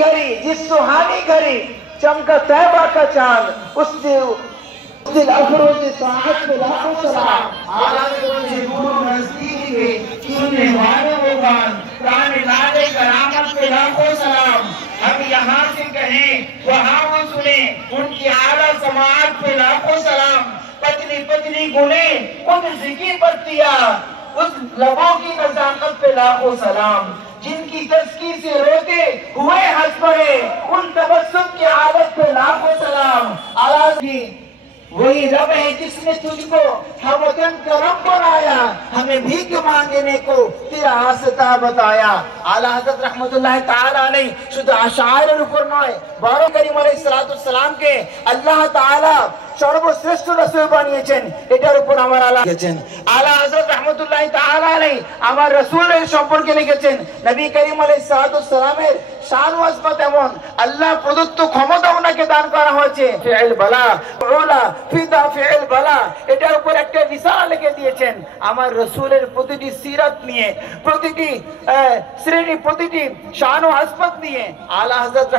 घड़ी, जिस सुहानी घड़ी चमका तैबा का चांद, उस दिल अफरोज साहत पे लाखों सलाम। आला से दूर नजदीक के सुनने वालों को गान, प्राण लाले करामत पे लाखों सलाम। हम यहाँ से कहें वहाँ वो सुने, उनकी आला समाज पे लाखों सलाम। पतली पतली गुने खुद जिक्र बरतिया, उस लबों की नजाकत पे लाखों सलाम। जिनकी तस्कीर से रोते हुए हंस पड़े, उन तबस्सुम की आदत पे लाखों सलाम। आला की वही रब है जिसने तुझको हम वतन का रब बनाया, हमें भीख मांगने को तेरा रास्ता बताया। आला हज़रत रहमतुल्लाह ताला अलैहि शुद्ध आशायर ऊपर नय बारो करीम अलैहिस्सलातु सलाम के अल्लाह ताला সর্বশ্রেষ্ঠ রাসূল বানিয়েছেন, এটার উপর আমার আলা লিখেছেন। আলা হযরত রাহমাতুল্লাহ তাআলা আলাইহি আমার রাসূলের সম্পর্কে লিখেছেন, নবী করিম আলাইহিস সালামের শান ও আজমত এমন, আল্লাহ প্রদত্ত ক্ষমতা ওনাকে দান করা হয়েছে। ফিল বালা উলা ফিদা ফিল বালা, এটার উপর একটা রিসালা লিখে দিয়েছেন আমার রাসূলের প্রতিটি সিরাত নিয়ে, প্রতিটি শ্রেণী, প্রতিটি শান ও আজমত নিয়ে। আলা হযরত